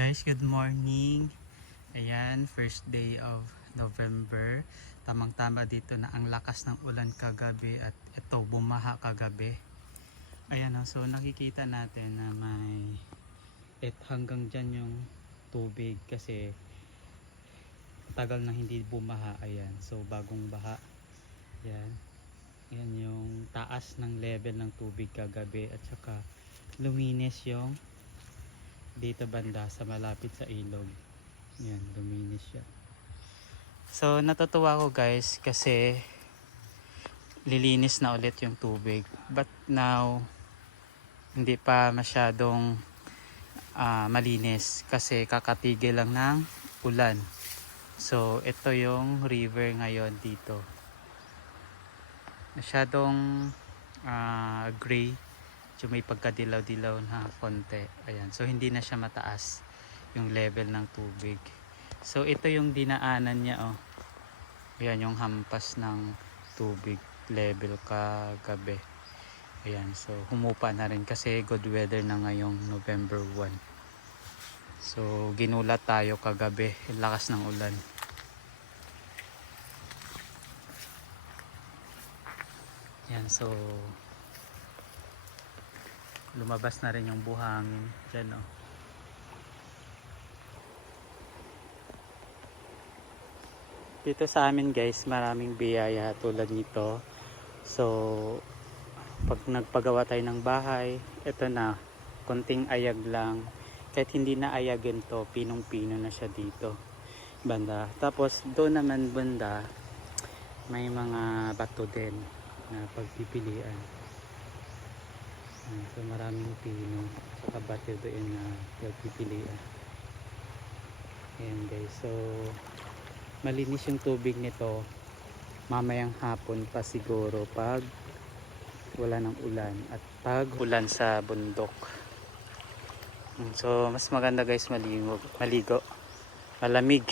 Guys, good morning. Ayan, first day of November. Tamang-tama dito na ang lakas ng ulan kagabi at ito bumaha kagabi. Ayan, so nakikita natin na may hanggang dyan yung tubig kasi tagal na hindi bumaha. Ayan, so bagong baha. Ayan. Ayan yung taas ng level ng tubig kagabi at saka luminis yung dito banda sa malapit sa ilog. Yan, luminis siya. So natutuwa ko guys kasi lilinis na ulit yung tubig, but now hindi pa masyadong malinis kasi kakatigil lang ng ulan. So ito yung river ngayon dito, masyadong gray, may pagkadilaw-dilaw na konti. Ayan, so hindi na siya mataas yung level ng tubig. So ito yung dinaanan niya, oh. Ayan yung hampas ng tubig level kagabi. Ayan, so humupa na rin kasi good weather na ngayong November 1. So ginulat tayo kagabi, lakas ng ulan. Ayan, so lumabas na rin yung buhangin dyan, oh. Dito sa amin guys, maraming biyaya tulad nito. So pag nagpagawa tayo ng bahay, ito na, konting ayag lang. Kahit hindi na ayagin to, pinong pino na siya dito banda. Tapos doon naman banda may mga bato din na pagpipilian. So maraming pino sa bato doon na pagpipilian. Ayan guys, so malinis yung tubig nito mamayang hapon pa siguro pag wala ng ulan at pag ulan sa bundok. So mas maganda guys maligo, malamig.